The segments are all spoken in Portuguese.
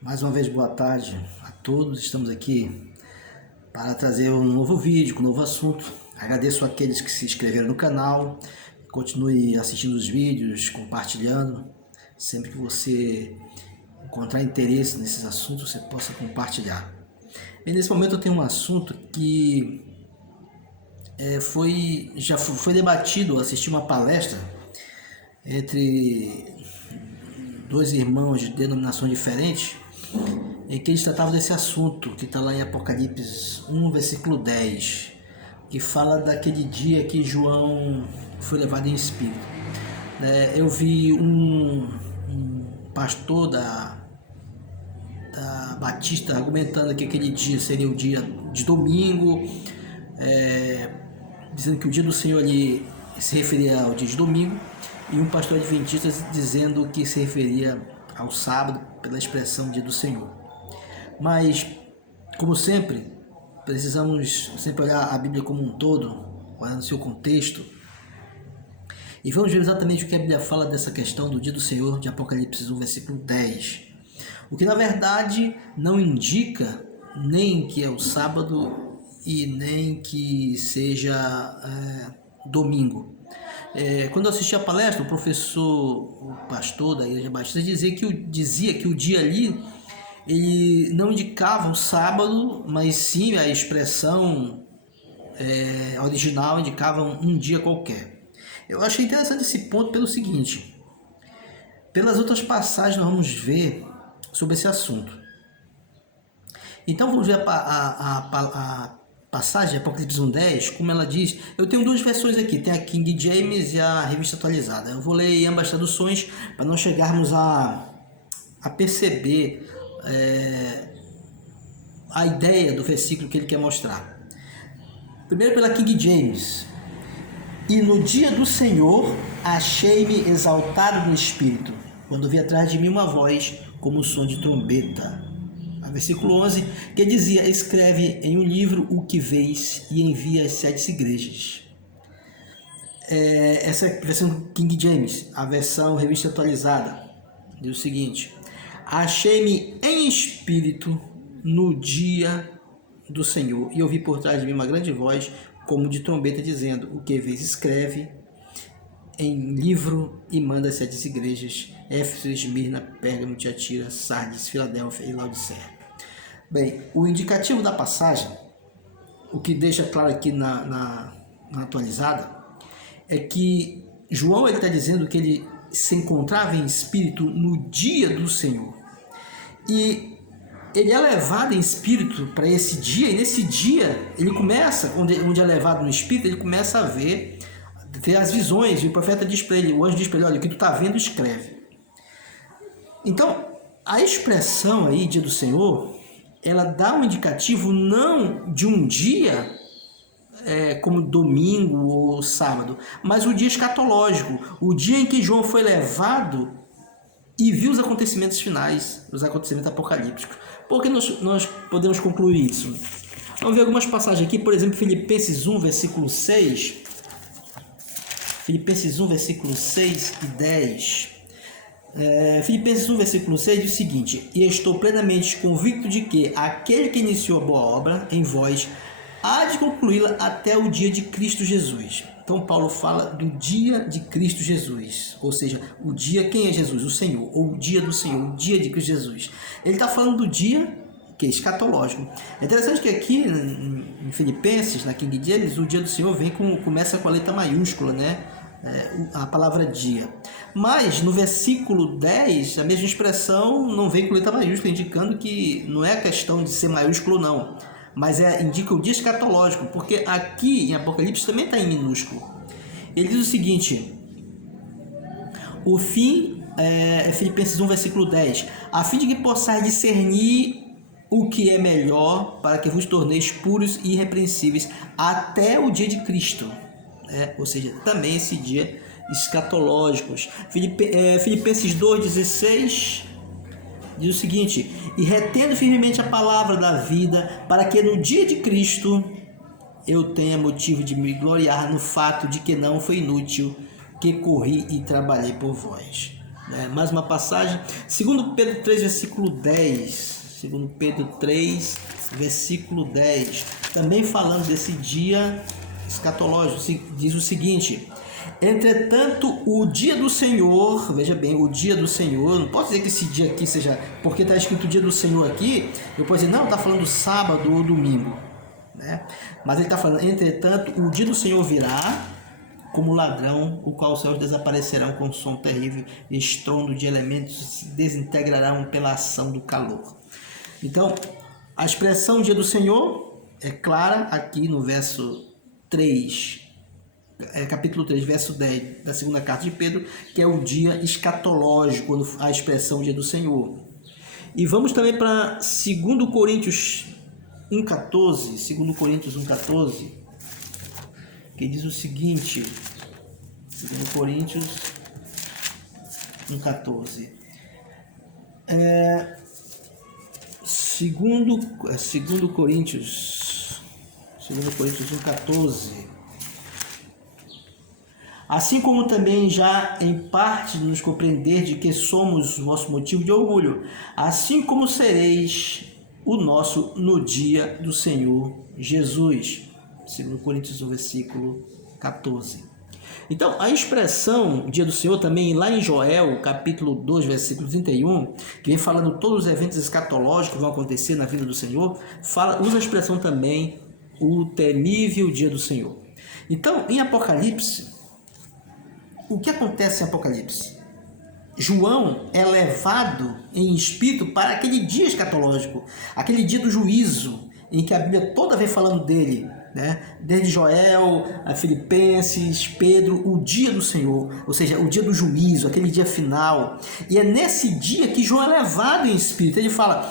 Mais uma vez, boa tarde a todos. Estamos aqui para trazer um novo vídeo com um novo assunto. Agradeço àqueles que se inscreveram no canal. Continue assistindo os vídeos, compartilhando. Sempre que você encontrar interesse nesses assuntos, você possa compartilhar. E nesse momento eu tenho um assunto que já foi debatido. Eu assisti uma palestra entre dois irmãos de denominação diferente, em que eles tratavam desse assunto, que está lá em Apocalipse 1, versículo 10, que fala daquele dia que João foi levado em espírito. Eu vi um pastor da Batista argumentando que aquele dia seria o dia de domingo, dizendo que o dia do Senhor ali se referia ao dia de domingo, e um pastor adventista dizendo que se referia ao sábado pela expressão dia do Senhor. Mas, como sempre, precisamos sempre olhar a Bíblia como um todo, olhando o seu contexto, e vamos ver exatamente o que a Bíblia fala dessa questão do dia do Senhor, de Apocalipse 1, versículo 10. O que na verdade não indica nem que é o sábado e nem que seja domingo. Quando eu assisti a palestra, o pastor da Igreja Batista dizia que o dia ali ele não indicava o sábado, mas sim a expressão original indicava um dia qualquer. Eu achei interessante esse ponto pelo seguinte: pelas outras passagens nós vamos ver sobre esse assunto. Então vamos ver a passagem de Apocalipse 1:10, como ela diz. Eu tenho duas versões aqui, tem a King James e a Revista Atualizada. Eu vou ler ambas traduções para nós chegarmos a perceber a ideia do versículo que ele quer mostrar. Primeiro pela King James: e no dia do Senhor achei-me exaltado no Espírito, quando vi atrás de mim uma voz como o som de trombeta. Versículo 11, que dizia: escreve em um livro o que vês e envia às 7 igrejas. Essa é a versão King James. A versão Revista Atualizada diz o seguinte: achei-me em espírito no dia do Senhor, e ouvi por trás de mim uma grande voz como de trombeta dizendo: o que vês escreve em livro e manda às 7 igrejas: Éfeso, Esmirna, Pérgamo, Tiatira, Sardes, Filadélfia e Laodiceia. Bem, o indicativo da passagem, o que deixa claro aqui na atualizada, é que João está dizendo que ele se encontrava em espírito no dia do Senhor. E ele é levado em espírito para esse dia, e nesse dia ele começa, onde é levado no espírito, ele começa a ter as visões, e o profeta diz para ele, o anjo diz para ele: olha, o que tu está vendo, escreve. Então, a expressão aí, dia do Senhor, ela dá um indicativo não de um dia como domingo ou sábado, mas o dia escatológico, o dia em que João foi levado e viu os acontecimentos finais, os acontecimentos apocalípticos. Por que nós podemos concluir isso? Vamos ver algumas passagens aqui, por exemplo, Filipenses 1, versículo 6. Filipenses 1, versículo 6 e 10. Filipenses 1, versículo 6 diz o seguinte: e estou plenamente convicto de que aquele que iniciou a boa obra em vós há de concluí-la até o dia de Cristo Jesus. Então Paulo fala do dia de Cristo Jesus, ou seja, o dia, quem é Jesus? O Senhor, ou o dia do Senhor, o dia de Cristo Jesus. Ele está falando do dia que é escatológico. É interessante que aqui em Filipenses, na King James, o dia do Senhor começa com a letra maiúscula, né? A palavra dia. Mas no versículo 10, a mesma expressão não vem com letra maiúscula, indicando que não é a questão de ser maiúsculo não, mas indica o dia escatológico, porque aqui em Apocalipse também está em minúsculo. Ele diz o seguinte: o fim, Filipenses 1, versículo 10, a fim de que possais discernir o que é melhor, para que vos torneis puros e irrepreensíveis até o dia de Cristo. Ou seja, também esse dia escatológicos. Filipenses 2,16 diz o seguinte: e retendo firmemente a palavra da vida, para que no dia de Cristo eu tenha motivo de me gloriar no fato de que não foi inútil que corri e trabalhei por vós. Mais uma passagem, 2 Pedro 3, versículo 10. 2 Pedro 3, versículo 10. Também falando desse dia escatológico, diz o seguinte: entretanto, o dia do Senhor, veja bem, o dia do Senhor, não posso dizer que esse dia aqui seja, porque está escrito o dia do Senhor aqui, eu posso dizer, não, está falando sábado ou domingo, né? Mas ele está falando, entretanto, o dia do Senhor virá como ladrão, o qual os céus desaparecerão com um som terrível, e estrondo de elementos se desintegrarão pela ação do calor. Então, a expressão dia do Senhor é clara aqui no verso 3, capítulo 3, verso 10 da segunda carta de Pedro, que é o dia escatológico, quando a expressão dia do Senhor. E vamos também para 2 Coríntios 1,14, 2 Coríntios 1,14, que diz o seguinte, 2 Coríntios 1,14, segundo Coríntios 1,14, assim como também já em parte nos compreender de que somos o vosso motivo de orgulho, assim como sereis o nosso no dia do Senhor Jesus. 2 Coríntios 1, versículo 14. Então, a expressão dia do Senhor também, lá em Joel, capítulo 2, versículo 31, que vem falando todos os eventos escatológicos que vão acontecer na vida do Senhor, usa a expressão também o temível dia do Senhor. Então, em Apocalipse, o que acontece em Apocalipse? João é levado em espírito para aquele dia escatológico, aquele dia do juízo, em que a Bíblia toda vem falando dele, né? Desde Joel, a Filipenses, Pedro, o dia do Senhor, ou seja, o dia do juízo, aquele dia final. E é nesse dia que João é levado em espírito. Ele fala,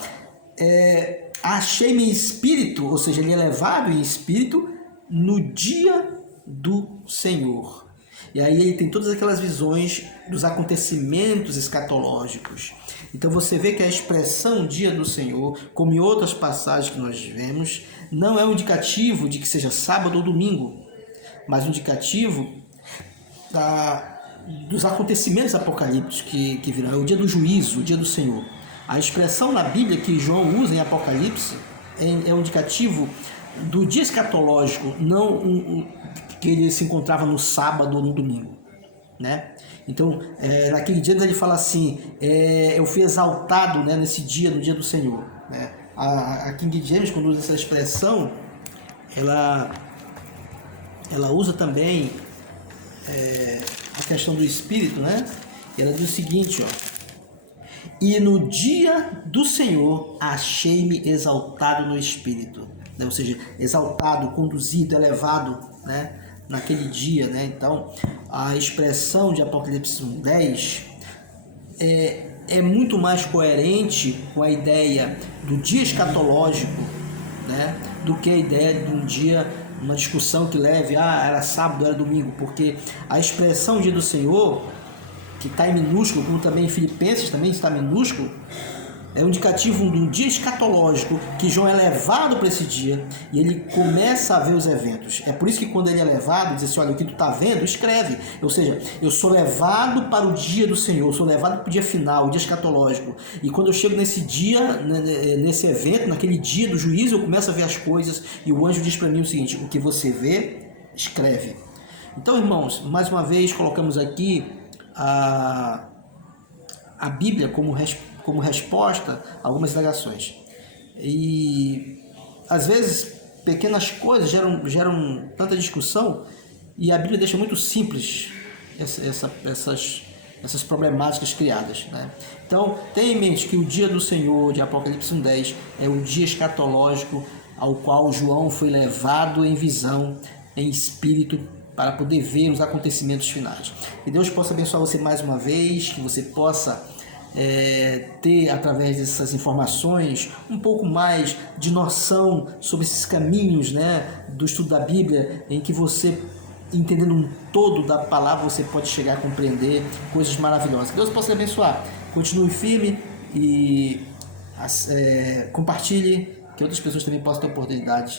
achei-me em espírito, ou seja, ele é levado em espírito no dia do Senhor. E aí ele tem todas aquelas visões dos acontecimentos escatológicos. Então você vê que a expressão dia do Senhor, como em outras passagens que nós vemos, não é um indicativo de que seja sábado ou domingo, mas um indicativo dos acontecimentos apocalípticos que virão. É o dia do juízo, o dia do Senhor. A expressão na Bíblia que João usa em Apocalipse é um indicativo do dia escatológico, não que ele se encontrava no sábado ou no domingo, né? Então, naquele dia ele fala assim, eu fui exaltado, né, nesse dia, no dia do Senhor, né? A King James, quando usa essa expressão, ela usa também a questão do Espírito, né? E ela diz o seguinte, ó: e no dia do Senhor achei-me exaltado no Espírito, né? Ou seja, exaltado, conduzido, elevado, né? Naquele dia, né? Então, a expressão de Apocalipse 1:10 é muito mais coerente com a ideia do dia escatológico, né? Do que a ideia de um dia, uma discussão que leve, era sábado, era domingo, porque a expressão dia do Senhor, que está em minúsculo, como também em Filipenses também está minúsculo, é um indicativo de um dia escatológico, que João é levado para esse dia e ele começa a ver os eventos. É por isso que quando ele é levado, diz assim, olha, o que tu está vendo, escreve. Ou seja, eu sou levado para o dia do Senhor, eu sou levado para o dia final, o dia escatológico. E quando eu chego nesse dia, nesse evento, naquele dia do juízo, eu começo a ver as coisas e o anjo diz para mim o seguinte, o que você vê, escreve. Então, irmãos, mais uma vez colocamos aqui a Bíblia como resposta a algumas indagações. E às vezes pequenas coisas geram tanta discussão e a Bíblia deixa muito simples essas problemáticas criadas, né? Então tenha em mente que o dia do Senhor de Apocalipse 1:10 é o dia escatológico ao qual João foi levado em visão, em espírito, para poder ver os acontecimentos finais. Que Deus possa abençoar você mais uma vez, que você possa ter, através dessas informações, um pouco mais de noção sobre esses caminhos, né, do estudo da Bíblia, em que você, entendendo um todo da palavra, você pode chegar a compreender coisas maravilhosas. Que Deus possa abençoar. Continue firme e compartilhe, que outras pessoas também possam ter oportunidade